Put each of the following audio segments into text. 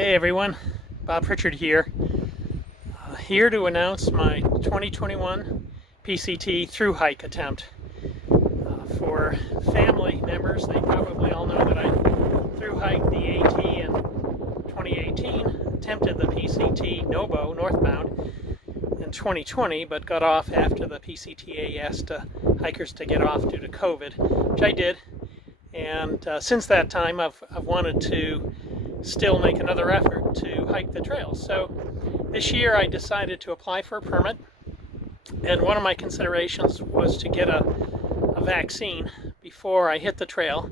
Hey everyone, Bob Pritchard here. Here to announce my 2021 PCT through hike attempt. For family members, they probably all know that I through hiked the AT in 2018, attempted the PCT NOBO northbound in 2020, but got off after the PCTA asked hikers to get off due to COVID, which I did. And since that time, I've wanted to still make another effort to hike the trails. So this year I decided to apply for a permit, and one of my considerations was to get a vaccine before I hit the trail.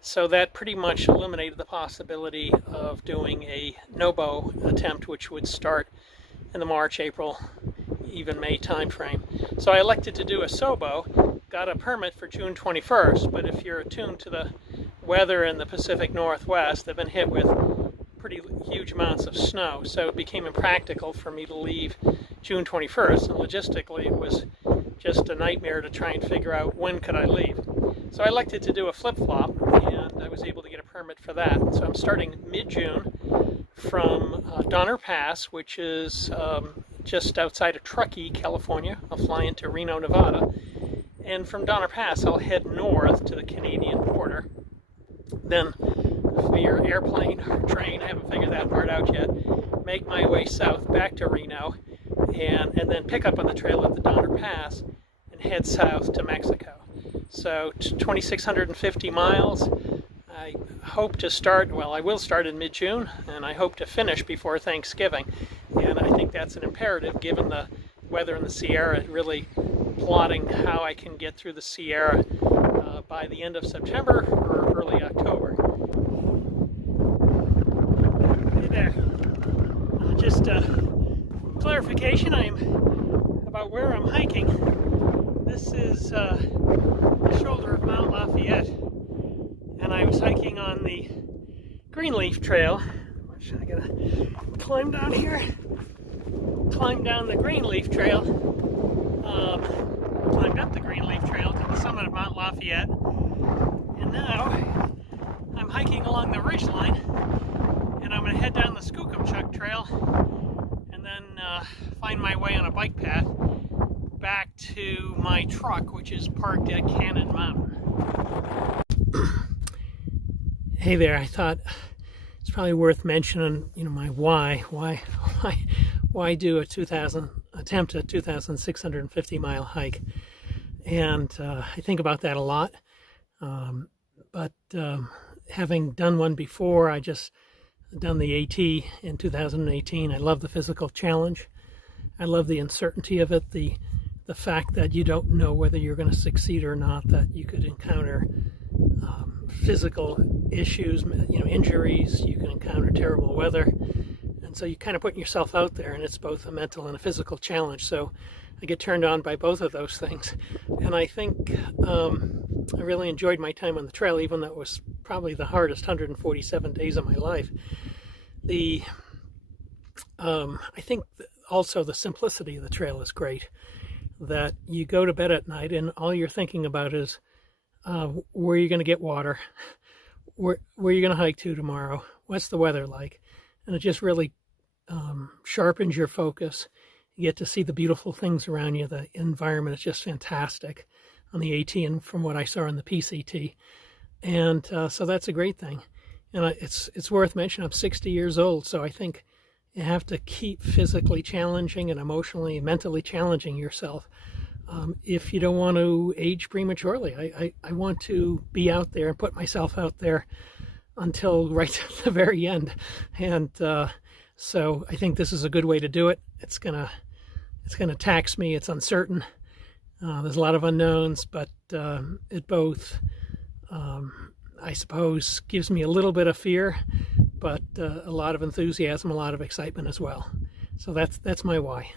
So that pretty much eliminated the possibility of doing a NOBO attempt, which would start in the March, April, even May timeframe. So I elected to do a SOBO, got a permit for June 21st, but if you're attuned to the weather in the Pacific Northwest, they've been hit with pretty huge amounts of snow, so it became impractical for me to leave June 21st, and logistically it was just a nightmare to try and figure out when could I leave. So I elected to do a flip-flop, and I was able to get a permit for that. So I'm starting mid-June from Donner Pass, which is just outside of Truckee, California. I'll fly into Reno, Nevada, and from Donner Pass I'll head north to the Canadian border. Then via airplane or train, I haven't figured that part out yet, make my way south back to Reno, and then pick up on the trail at the Donner Pass and head south to Mexico. So 2,650 miles. I hope to start, well, I will start in mid-June, and I hope to finish before Thanksgiving. And I think that's an imperative given the weather in the Sierra, really plotting how I can get through the Sierra by the end of September or early October. Hey there. Just clarification about where I'm hiking. This is the shoulder of Mount Lafayette, and I was hiking on the Greenleaf Trail, which I gotta climb down here, climb down the Greenleaf Trail, climbed up the Greenleaf Trail to the summit of Mount Lafayette, and now I'm hiking along the ridgeline, and I'm going to head down the Skookumchuck Trail and then find my way on a bike path back to my truck, which is parked at Cannon Mountain. Hey there, I thought it's probably worth mentioning, my why do attempt a 2,650 mile hike. And I think about that a lot. But having done one before, I just done the AT in 2018. I love the physical challenge. I love the uncertainty of it, the fact that you don't know whether you're going to succeed or not, that you could encounter physical issues, injuries, you can encounter terrible weather. And so you kind of put yourself out there, and it's both a mental and a physical challenge. So I get turned on by both of those things. And I think I really enjoyed my time on the trail, even though it was probably the hardest 147 days of my life. I think also the simplicity of the trail is great, that you go to bed at night and all you're thinking about is where you're going to get water, where you're going to hike to tomorrow, what's the weather like, and it just really sharpens your focus. You get to see the beautiful things around you. The environment is just fantastic on the AT and from what I saw in the PCT, and so that's a great thing. And it's worth mentioning, I'm 60 years old, so I think you have to keep physically challenging and emotionally and mentally challenging yourself if you don't want to age prematurely. I want to be out there and put myself out there until right to the very end. And so I think this is a good way to do it. It's gonna tax me. It's uncertain. There's a lot of unknowns, but it both, I suppose, gives me a little bit of fear, but a lot of enthusiasm, a lot of excitement as well. So that's my why.